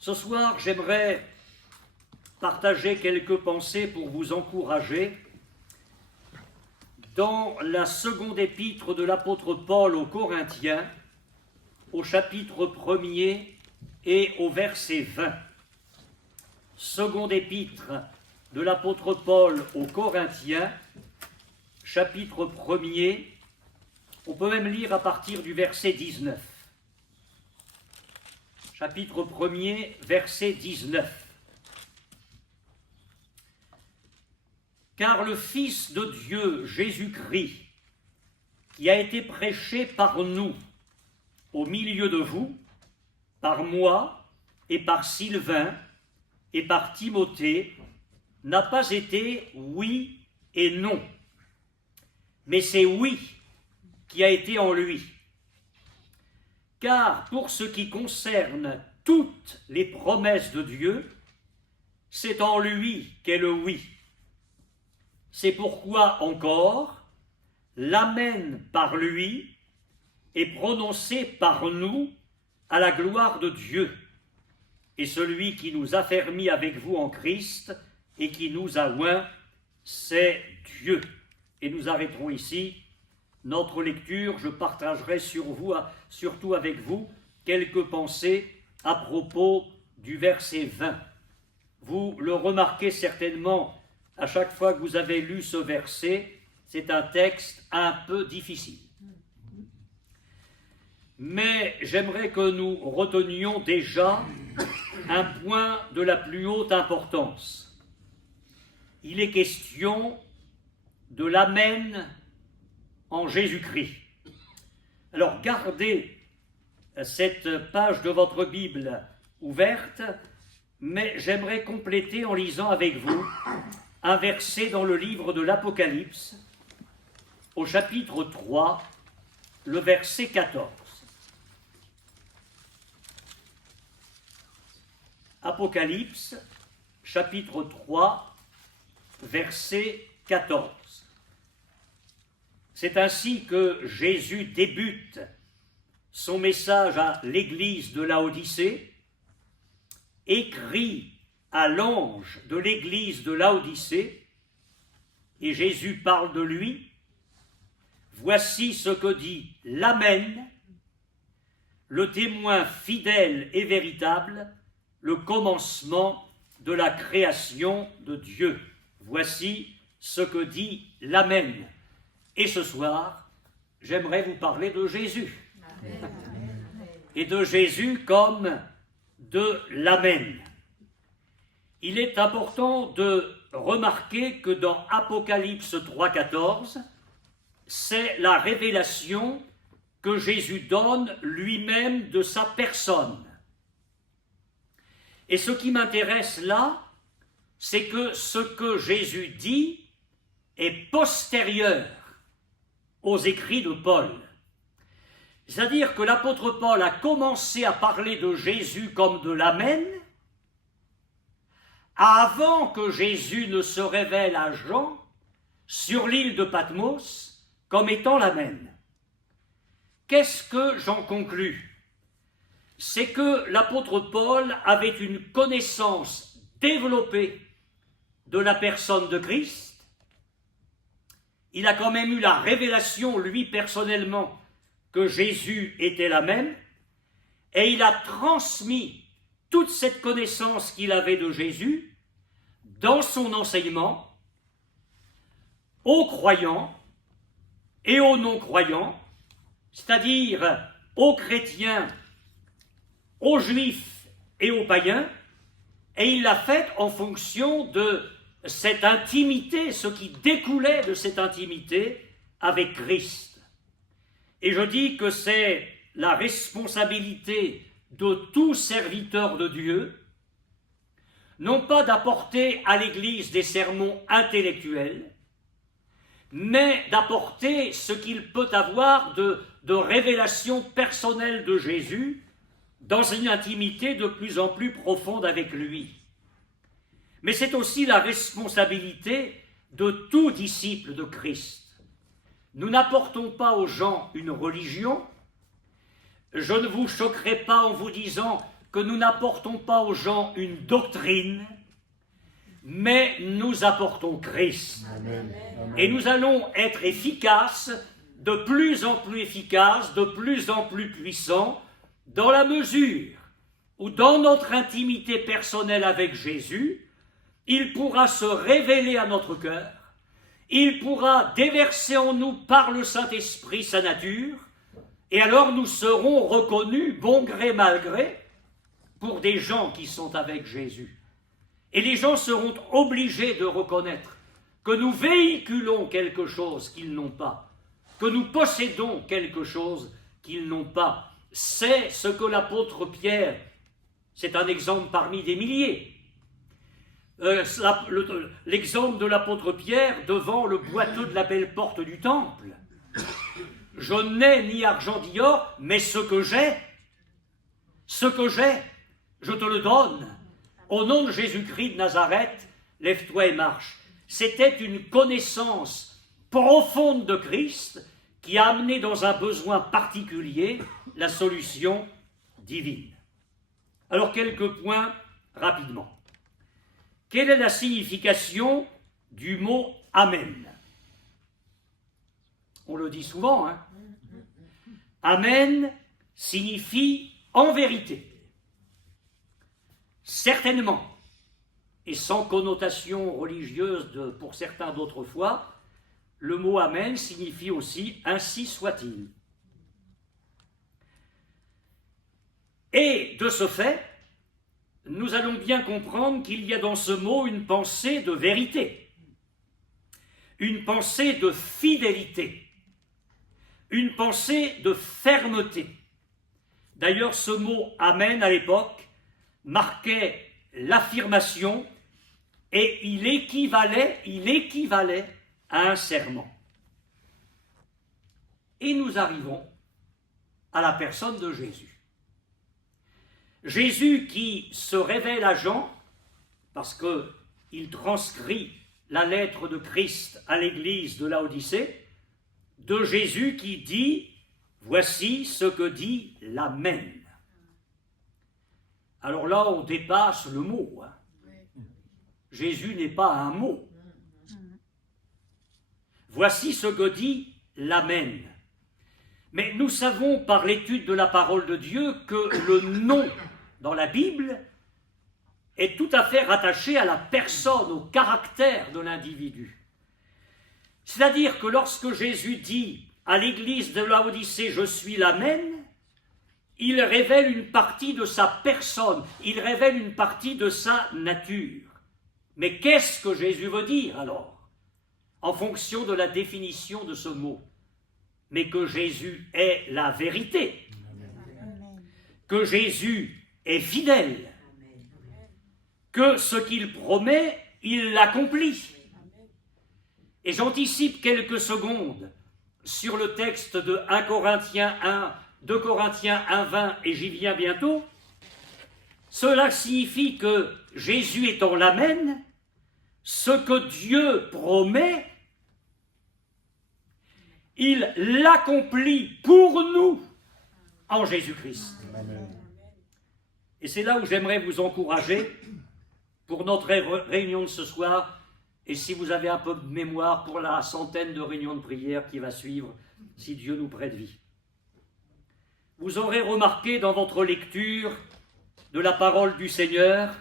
Ce soir, j'aimerais partager quelques pensées pour vous encourager dans la seconde épître de l'apôtre Paul aux Corinthiens, au chapitre 1er et au verset 20. Seconde épître de l'apôtre Paul aux Corinthiens, chapitre 1er, on peut même lire à partir du verset 19. Chapitre 1er, verset 19. Car le Fils de Dieu, Jésus-Christ, qui a été prêché par nous au milieu de vous, par moi et par Sylvain et par Timothée, n'a pas été oui et non, mais c'est oui qui a été en lui. Car pour ce qui concerne toutes les promesses de Dieu, c'est en lui qu'est le oui. C'est pourquoi encore l'amen par lui est prononcé par nous à la gloire de Dieu. Et celui qui nous a fermis avec vous en Christ et qui nous a oints, c'est Dieu. Et nous arrêterons ici notre lecture. Je partagerai surtout avec vous quelques pensées à propos du verset 20. Vous le remarquez certainement à chaque fois que vous avez lu ce verset, c'est un texte un peu difficile. Mais j'aimerais que nous retenions déjà un point de la plus haute importance. Il est question de l'amen en Jésus-Christ. Alors gardez cette page de votre Bible ouverte, mais j'aimerais compléter en lisant avec vous un verset dans le livre de l'Apocalypse, au chapitre 3, le verset 14. Apocalypse, chapitre 3, verset 14. C'est ainsi que Jésus débute son message à l'église de Laodicée, écrit à l'ange de l'église de Laodicée, et Jésus parle de lui. Voici ce que dit l'Amen, le témoin fidèle et véritable, le commencement de la création de Dieu. Voici ce que dit l'Amen. Et ce soir, j'aimerais vous parler de Jésus. Amen. Et de Jésus comme de l'Amen. Il est important de remarquer que dans Apocalypse 3,14, c'est la révélation que Jésus donne lui-même de sa personne. Et ce qui m'intéresse là, c'est que ce que Jésus dit est postérieur aux écrits de Paul. C'est-à-dire que l'apôtre Paul a commencé à parler de Jésus comme de l'Amen avant que Jésus ne se révèle à Jean sur l'île de Patmos comme étant l'Amen. Qu'est-ce que j'en conclus? C'est que l'apôtre Paul avait une connaissance développée de la personne de Christ. Il a quand même eu la révélation, lui personnellement, que Jésus était l'Amen, et il a transmis toute cette connaissance qu'il avait de Jésus dans son enseignement aux croyants et aux non-croyants, c'est-à-dire aux chrétiens, aux juifs et aux païens, et il l'a fait en fonction de cette intimité, ce qui découlait de cette intimité avec Christ. Et je dis que c'est la responsabilité de tout serviteur de Dieu, non pas d'apporter à l'Église des sermons intellectuels, mais d'apporter ce qu'il peut avoir de révélation personnelle de Jésus dans une intimité de plus en plus profonde avec lui. Mais c'est aussi la responsabilité de tout disciple de Christ. Nous n'apportons pas aux gens une religion. Je ne vous choquerai pas en vous disant que nous n'apportons pas aux gens une doctrine, mais nous apportons Christ. Amen. Et nous allons être efficaces, de plus en plus efficaces, de plus en plus puissants, dans la mesure où dans notre intimité personnelle avec Jésus, il pourra se révéler à notre cœur, il pourra déverser en nous par le Saint-Esprit sa nature, et alors nous serons reconnus, bon gré mal gré, pour des gens qui sont avec Jésus. Et les gens seront obligés de reconnaître que nous véhiculons quelque chose qu'ils n'ont pas, que nous possédons quelque chose qu'ils n'ont pas. C'est ce que l'apôtre Pierre, c'est un exemple parmi des milliers, l'exemple de l'apôtre Pierre devant le boiteux de la belle porte du temple. Je n'ai ni argent ni or, mais ce que j'ai, je te le donne. Au nom de Jésus-Christ de Nazareth, lève-toi et marche. C'était une connaissance profonde de Christ qui a amené dans un besoin particulier la solution divine. Alors, quelques points rapidement. Quelle est la signification du mot « Amen » ? On le dit souvent, hein ? Amen signifie en vérité. Certainement, et sans connotation religieuse pour certains d'autrefois, le mot Amen signifie aussi ainsi soit-il. Et de ce fait, nous allons bien comprendre qu'il y a dans ce mot une pensée de vérité, une pensée de fidélité, une pensée de fermeté. D'ailleurs, ce mot « Amen » à l'époque marquait l'affirmation et il équivalait à un serment. Et nous arrivons à la personne de Jésus. Jésus qui se révèle à Jean, parce qu'il transcrit la lettre de Christ à l'église de Laodicée, de Jésus qui dit « Voici ce que dit l'Amen ». Alors là, on dépasse le mot. Hein. Jésus n'est pas un mot. Voici ce que dit l'Amen. Mais nous savons par l'étude de la parole de Dieu que le nom dans la Bible est tout à fait rattaché à la personne, au caractère de l'individu. C'est-à-dire que lorsque Jésus dit à l'église de Laodicée « Je suis l'Amen », il révèle une partie de sa personne, il révèle une partie de sa nature. Mais qu'est-ce que Jésus veut dire alors, en fonction de la définition de ce mot ? Mais que Jésus est la vérité, que Jésus est fidèle, que ce qu'il promet, il l'accomplit. Et j'anticipe quelques secondes sur le texte de 1 Corinthiens 1, 2 Corinthiens 1, 20, et j'y viens bientôt. Cela signifie que Jésus étant l'Amen, ce que Dieu promet, il l'accomplit pour nous en Jésus-Christ. Et c'est là où j'aimerais vous encourager pour notre réunion de ce soir, et si vous avez un peu de mémoire, pour la centaine de réunions de prière qui va suivre, si Dieu nous prête vie. Vous aurez remarqué dans votre lecture de la parole du Seigneur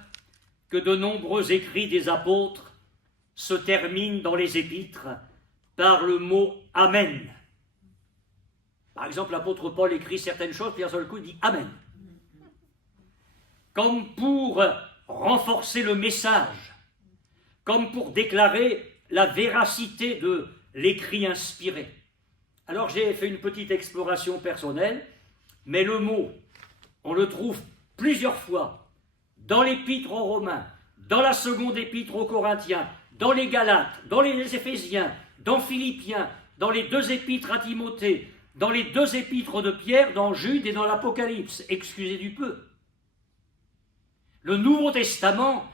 que de nombreux écrits des apôtres se terminent dans les épîtres par le mot « Amen ». Par exemple, l'apôtre Paul écrit certaines choses, puis d'un seul coup il dit « Amen ». Comme pour renforcer le message, comme pour déclarer la véracité de l'écrit inspiré. Alors j'ai fait une petite exploration personnelle, mais le mot, on le trouve plusieurs fois dans l'épître aux Romains, dans la seconde épître aux Corinthiens, dans les Galates, dans les Éphésiens, dans Philippiens, dans les 2 épîtres à Timothée, dans les 2 épîtres de Pierre, dans Jude et dans l'Apocalypse. Excusez du peu. Le Nouveau Testament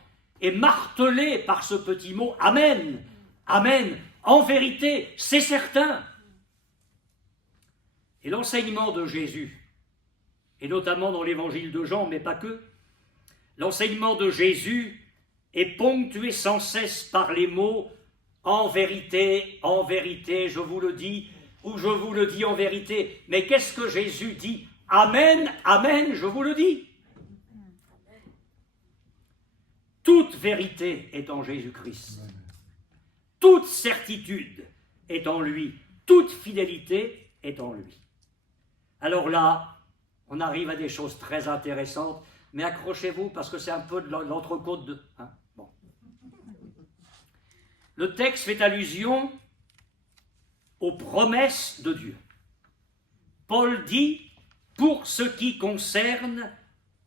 est martelé par ce petit mot « Amen ». Amen. En vérité, c'est certain. Et l'enseignement de Jésus et notamment dans l'évangile de Jean, mais pas que, l'enseignement de Jésus est ponctué sans cesse par les mots « en vérité, je vous le dis » ou « je vous le dis en vérité ». Mais qu'est-ce que Jésus dit? « Amen, amen, je vous le dis ». Toute vérité est en Jésus-Christ. Toute certitude est en lui. Toute fidélité est en lui. Alors là, on arrive à des choses très intéressantes, mais accrochez-vous parce que c'est un peu de l'entrecôte de... Hein, bon. Le texte fait allusion aux promesses de Dieu. Paul dit, pour ce qui concerne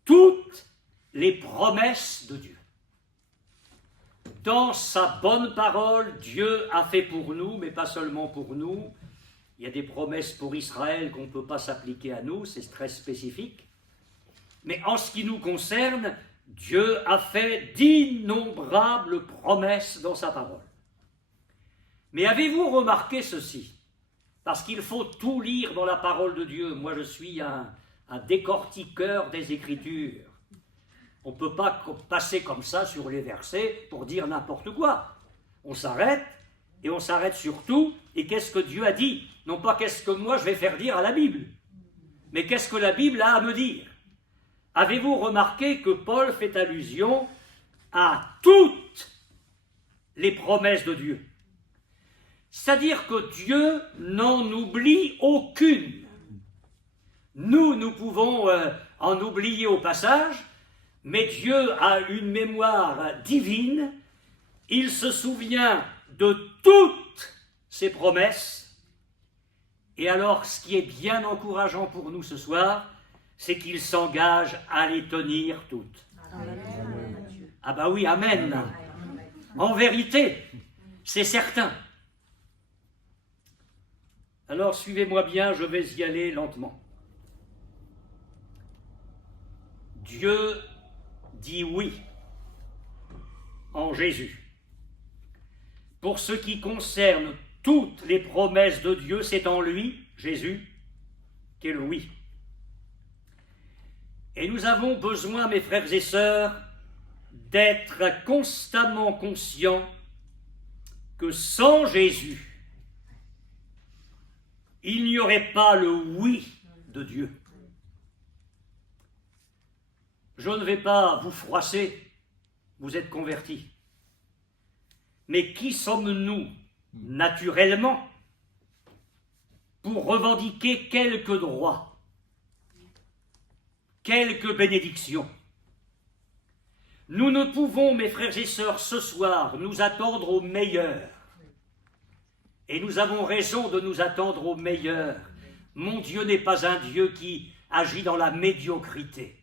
toutes les promesses de Dieu. Dans sa bonne parole, Dieu a fait pour nous, mais pas seulement pour nous. Il y a des promesses pour Israël qu'on ne peut pas s'appliquer à nous, c'est très spécifique. Mais en ce qui nous concerne, Dieu a fait d'innombrables promesses dans sa parole. Mais avez-vous remarqué ceci? Parce qu'il faut tout lire dans la parole de Dieu. Moi, je suis un décortiqueur des Écritures. On ne peut pas passer comme ça sur les versets pour dire n'importe quoi. On s'arrête, et on s'arrête surtout, et qu'est-ce que Dieu a dit? Non pas qu'est-ce que moi je vais faire dire à la Bible, mais qu'est-ce que la Bible a à me dire? Avez-vous remarqué que Paul fait allusion à toutes les promesses de Dieu? C'est-à-dire que Dieu n'en oublie aucune. Nous pouvons en oublier au passage, mais Dieu a une mémoire divine, il se souvient de toutes ses promesses, et alors ce qui est bien encourageant pour nous ce soir, c'est qu'il s'engage à les tenir toutes. Amen. Ah bah oui, amen. En vérité, c'est certain. Alors suivez-moi bien, je vais y aller lentement. Dieu dit oui en Jésus. Pour ce qui concerne toutes les promesses de Dieu, c'est en lui, Jésus, qu'est le oui. Et nous avons besoin, mes frères et sœurs, d'être constamment conscients que sans Jésus, il n'y aurait pas le oui de Dieu. Je ne vais pas vous froisser, vous êtes convertis. Mais qui sommes-nous, naturellement, pour revendiquer quelques droits, quelques bénédictions? Nous ne pouvons, mes frères et sœurs, ce soir, nous attendre au meilleur. Et nous avons raison de nous attendre au meilleur. Mon Dieu n'est pas un Dieu qui agit dans la médiocrité.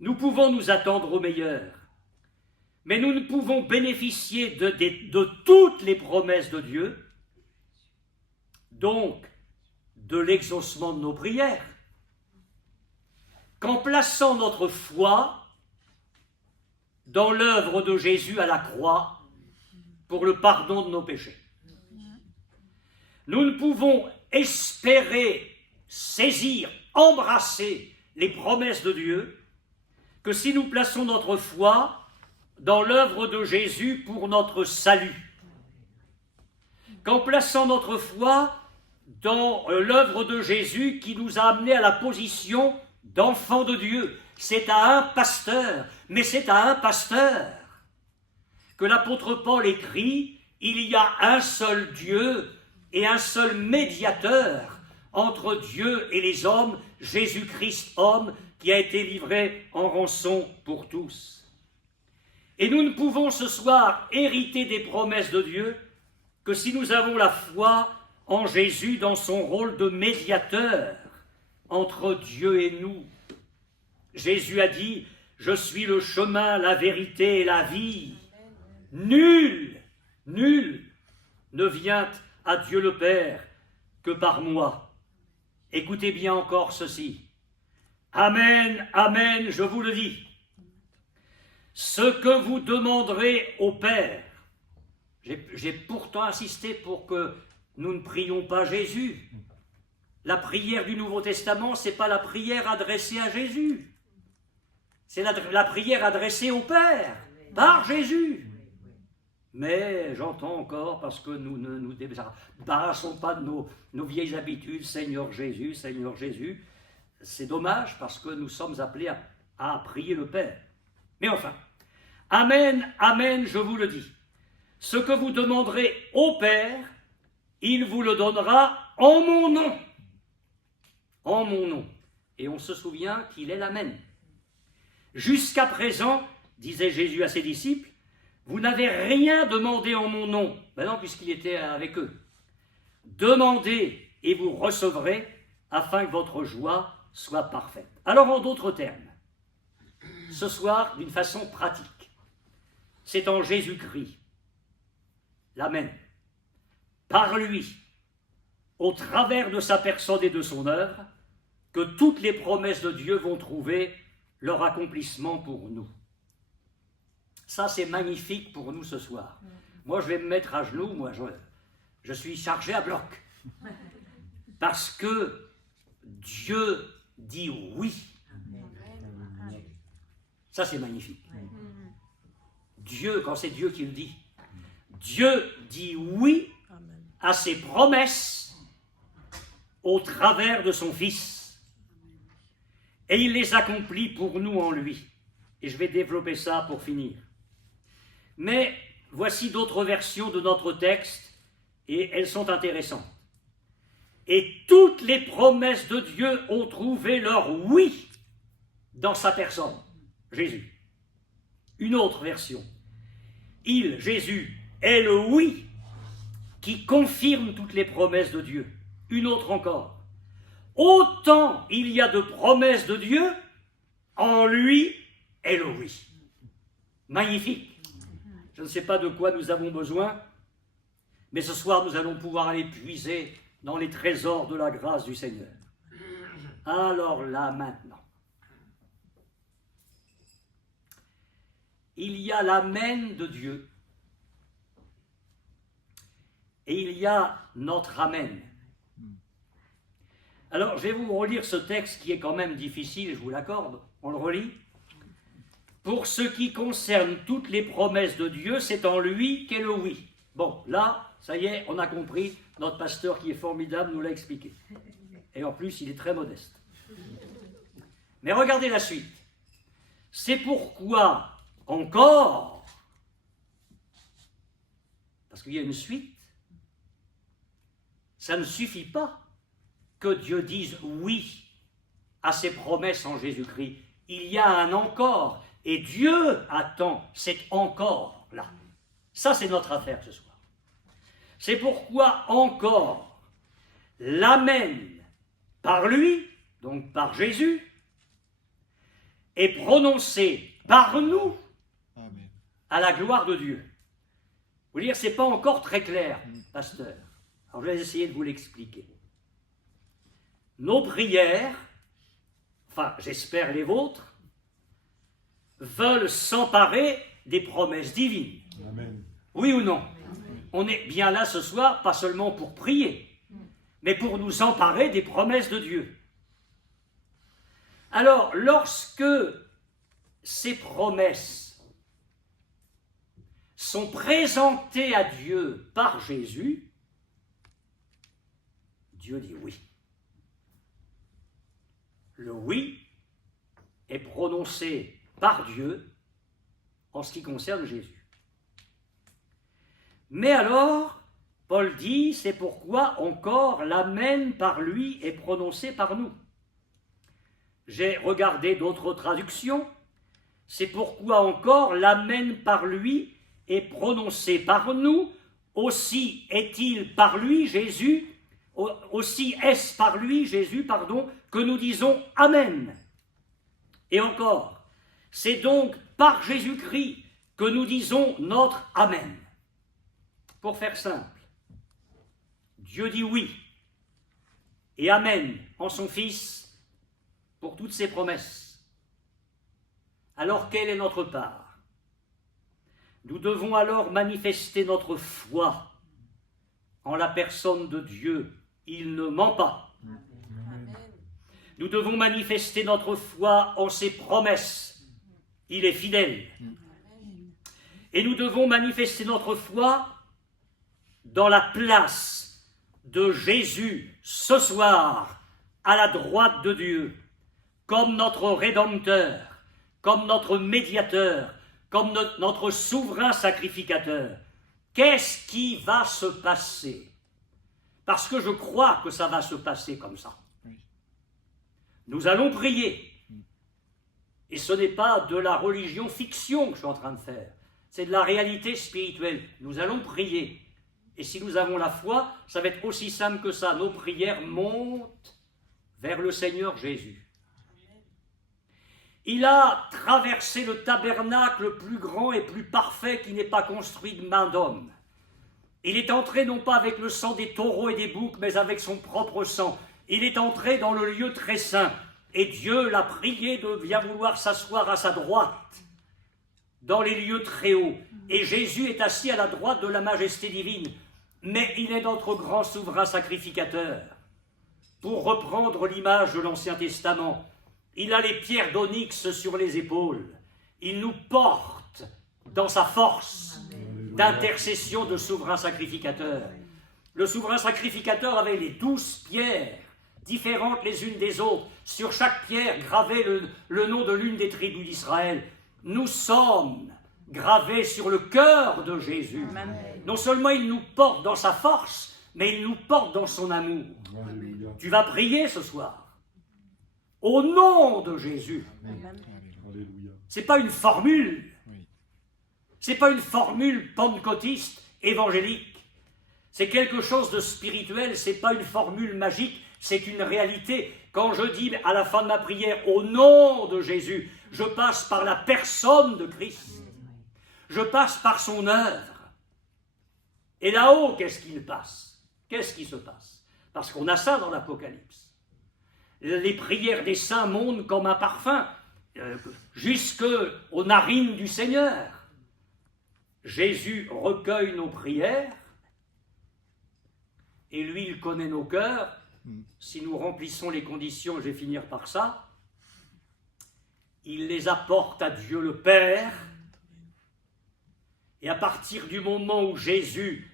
Nous pouvons nous attendre au meilleur, mais nous ne pouvons bénéficier de toutes les promesses de Dieu, donc de l'exaucement de nos prières, qu'en plaçant notre foi dans l'œuvre de Jésus à la croix pour le pardon de nos péchés. Nous ne pouvons espérer, saisir, embrasser les promesses de Dieu que si nous plaçons notre foi dans l'œuvre de Jésus pour notre salut. Qu'en plaçant notre foi dans l'œuvre de Jésus qui nous a amenés à la position d'enfants de Dieu. C'est à un pasteur, mais c'est à un pasteur que l'apôtre Paul écrit, il y a un seul Dieu et un seul médiateur entre Dieu et les hommes, Jésus-Christ homme, qui a été livré en rançon pour tous. Et nous ne pouvons ce soir hériter des promesses de Dieu que si nous avons la foi en Jésus dans son rôle de médiateur entre Dieu et nous. Jésus a dit « Je suis le chemin, la vérité et la vie. Nul ne vient à Dieu le Père que par moi. » Écoutez bien encore ceci. Amen, amen, je vous le dis. Ce que vous demanderez au Père, j'ai pourtant insisté pour que nous ne prions pas Jésus, La prière du Nouveau Testament, ce n'est pas la prière adressée à Jésus. C'est la prière adressée au Père, par Jésus. Mais j'entends encore, parce que nous ne nous débarrassons pas de nos vieilles habitudes, Seigneur Jésus, Seigneur Jésus. C'est dommage, parce que nous sommes appelés à prier le Père. Mais enfin, Amen, Amen, je vous le dis. Ce que vous demanderez au Père, il vous le donnera en mon nom. En mon nom. Et on se souvient qu'il est l'Amen. Jusqu'à présent, disait Jésus à ses disciples, vous n'avez rien demandé en mon nom. Ben non, puisqu'il était avec eux. Demandez et vous recevrez, afin que votre joie soit parfaite. Alors, en d'autres termes, ce soir, d'une façon pratique, c'est en Jésus-Christ, l'Amen, par lui, au travers de sa personne et de son œuvre, que toutes les promesses de Dieu vont trouver leur accomplissement pour nous. Ça, c'est magnifique pour nous ce soir. Moi, je vais me mettre à genoux, je suis chargé à bloc. Parce que Dieu dit oui. Ça, c'est magnifique. Dieu, quand c'est Dieu qui le dit, Dieu dit oui à ses promesses au travers de son Fils. Et il les accomplit pour nous en lui. Et je vais développer ça pour finir. Mais voici d'autres versions de notre texte, et elles sont intéressantes. Et toutes les promesses de Dieu ont trouvé leur oui dans sa personne, Jésus. Une autre version. Il, Jésus, est le oui qui confirme toutes les promesses de Dieu. Une autre encore. Autant il y a de promesses de Dieu, en lui est le oui. Magnifique. Je ne sais pas de quoi nous avons besoin, mais ce soir nous allons pouvoir aller puiser dans les trésors de la grâce du Seigneur. Alors là, maintenant, il y a l'Amen de Dieu et il y a notre Amen. Alors, je vais vous relire ce texte qui est quand même difficile, je vous l'accorde. On le relit. Pour ce qui concerne toutes les promesses de Dieu, c'est en lui qu'est le oui. Bon, là, ça y est, on a compris. Notre pasteur qui est formidable nous l'a expliqué. Et en plus, il est très modeste. Mais regardez la suite. C'est pourquoi encore, parce qu'il y a une suite, ça ne suffit pas que Dieu dise oui à ses promesses en Jésus-Christ. Il y a un encore, et Dieu attend cet encore-là. Ça, c'est notre affaire ce soir. C'est pourquoi encore l'Amen par lui, donc par Jésus, est prononcé par nous à la gloire de Dieu. Vous voulez dire, ce n'est pas encore très clair, pasteur. Alors je vais essayer de vous l'expliquer. Nos prières, enfin j'espère les vôtres, veulent s'emparer des promesses divines. Amen. Oui ou non? Amen. On est bien là ce soir, pas seulement pour prier, mais pour nous emparer des promesses de Dieu. Alors, lorsque ces promesses sont présentées à Dieu par Jésus, Dieu dit oui. Le oui est prononcé par Dieu en ce qui concerne Jésus. Mais alors, Paul dit, c'est pourquoi encore l'Amen par lui est prononcé par nous. J'ai regardé d'autres traductions, c'est pourquoi encore l'Amen par lui est prononcé par nous, aussi est-il par lui, Jésus, aussi est-ce par lui, Jésus, que nous disons Amen. Et encore, c'est donc par Jésus-Christ que nous disons notre Amen. Pour faire simple, Dieu dit oui et Amen en son Fils pour toutes ses promesses. Alors quelle est notre part? Nous devons alors manifester notre foi en la personne de Dieu. Il ne ment pas. Nous devons manifester notre foi en ses promesses. Il est fidèle. Et nous devons manifester notre foi dans la place de Jésus ce soir à la droite de Dieu, comme notre Rédempteur, comme notre médiateur, comme notre souverain sacrificateur. Qu'est-ce qui va se passer? Parce que je crois que ça va se passer comme ça. Nous allons prier. Et ce n'est pas de la religion fiction que je suis en train de faire. C'est de la réalité spirituelle. Nous allons prier. Et si nous avons la foi, ça va être aussi simple que ça. Nos prières montent vers le Seigneur Jésus. Il a traversé le tabernacle plus grand et plus parfait qui n'est pas construit de main d'homme. Il est entré non pas avec le sang des taureaux et des boucs, mais avec son propre sang. Il est entré dans le lieu très saint. Et Dieu l'a prié de bien vouloir s'asseoir à sa droite, dans les lieux très hauts. Et Jésus est assis à la droite de la majesté divine. Mais il est notre grand souverain sacrificateur. Pour reprendre l'image de l'Ancien Testament, il a les pierres d'onyx sur les épaules. Il nous porte dans sa force d'intercession de souverain sacrificateur. Le souverain sacrificateur avait les 12 pierres, différentes les unes des autres. Sur chaque pierre gravé le nom de l'une des tribus d'Israël. Nous sommes gravés sur le cœur de Jésus. Amen. Non seulement il nous porte dans sa force, mais il nous porte dans son amour. Alléluia. Tu vas prier ce soir. Au nom de Jésus. Ce n'est pas une formule. Ce n'est pas une formule pentecôtiste, évangélique. C'est quelque chose de spirituel, ce n'est pas une formule magique, c'est une réalité. Quand je dis à la fin de ma prière, au nom de Jésus, je passe par la personne de Christ. Je passe par son œuvre. Et là-haut, qu'est-ce qu'il passe? Qu'est-ce qui se passe? Parce qu'on a ça dans l'Apocalypse. Les prières des saints montent comme un parfum, jusque aux narines du Seigneur. Jésus recueille nos prières, et lui, il connaît nos cœurs. Si nous remplissons les conditions, je vais finir par ça, il les apporte à Dieu le Père, et à partir du moment où Jésus,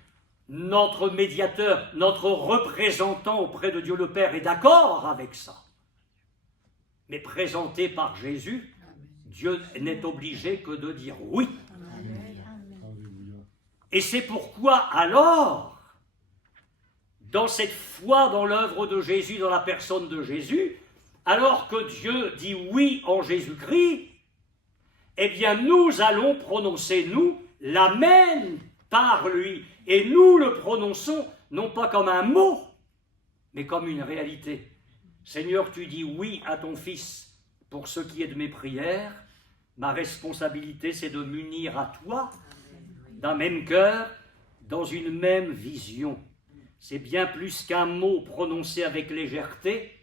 notre médiateur, notre représentant auprès de Dieu le Père, est d'accord avec ça, mais présenté par Jésus, Dieu n'est obligé que de dire oui. Et c'est pourquoi alors, dans cette foi dans l'œuvre de Jésus, dans la personne de Jésus, alors que Dieu dit oui en Jésus-Christ, eh bien nous allons prononcer, nous, l'amen par lui. Et nous le prononçons non pas comme un mot, mais comme une réalité. Seigneur, tu dis oui à ton Fils pour ce qui est de mes prières. Ma responsabilité, c'est de m'unir à toi d'un même cœur, dans une même vision. C'est bien plus qu'un mot prononcé avec légèreté,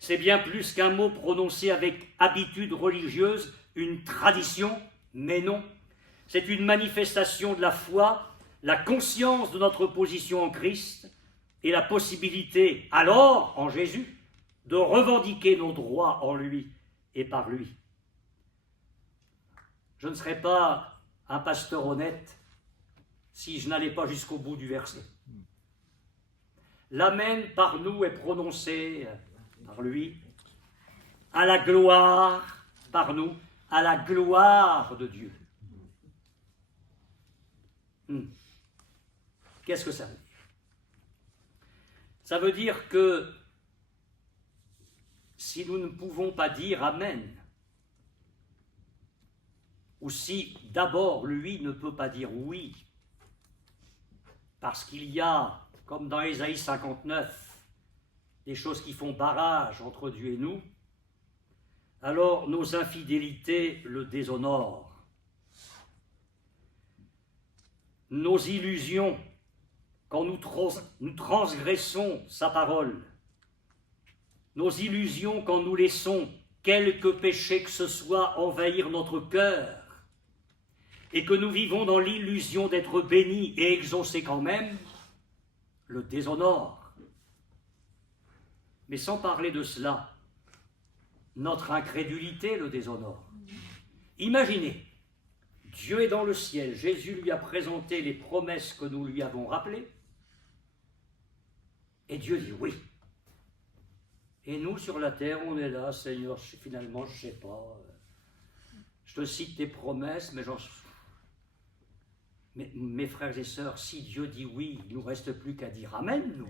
c'est bien plus qu'un mot prononcé avec habitude religieuse, une tradition, mais non. C'est une manifestation de la foi, la conscience de notre position en Christ et la possibilité, alors, en Jésus, de revendiquer nos droits en lui et par lui. Je ne serais pas un pasteur honnête si je n'allais pas jusqu'au bout du verset. L'amen par nous est prononcé par lui, à la gloire, par nous, à la gloire de Dieu. Qu'est-ce que ça veut dire? Ça veut dire que si nous ne pouvons pas dire Amen, ou si d'abord lui ne peut pas dire oui, parce qu'il y a, comme dans Ésaïe 59, des choses qui font barrage entre Dieu et nous, alors nos infidélités le déshonorent. Nos illusions, quand nous transgressons sa parole, nos illusions quand nous laissons quelque péché que ce soit envahir notre cœur, et que nous vivons dans l'illusion d'être bénis et exaucés quand même, le déshonore. Mais sans parler de cela, notre incrédulité le déshonore. Imaginez, Dieu est dans le ciel, Jésus lui a présenté les promesses que nous lui avons rappelées, et Dieu dit oui. Et nous, sur la terre, on est là, Seigneur, finalement, je ne sais pas, je te cite tes promesses, mais mes frères et sœurs, si Dieu dit oui, il ne nous reste plus qu'à dire Amen, nous.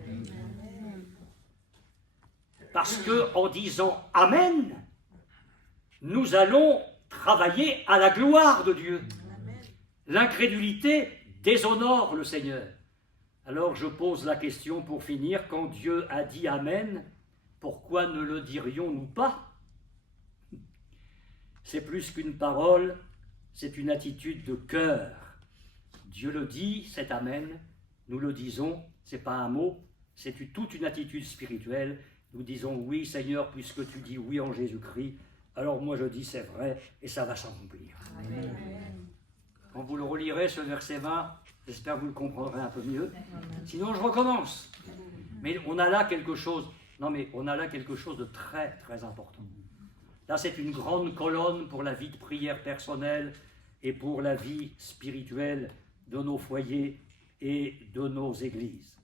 Parce qu'en disant Amen, nous allons travailler à la gloire de Dieu. L'incrédulité déshonore le Seigneur. Alors je pose la question pour finir, quand Dieu a dit Amen, pourquoi ne le dirions-nous pas? C'est plus qu'une parole, c'est une attitude de cœur. Dieu le dit, c'est Amen, nous le disons, ce n'est pas un mot, c'est toute une attitude spirituelle. Nous disons oui Seigneur, puisque tu dis oui en Jésus-Christ, alors moi je dis c'est vrai et ça va s'accomplir. Quand vous le relirez ce verset 20, j'espère que vous le comprendrez un peu mieux. Sinon je recommence. Mais on a là quelque chose, de très très important. Là c'est une grande colonne pour la vie de prière personnelle et pour la vie spirituelle de nos foyers et de nos églises.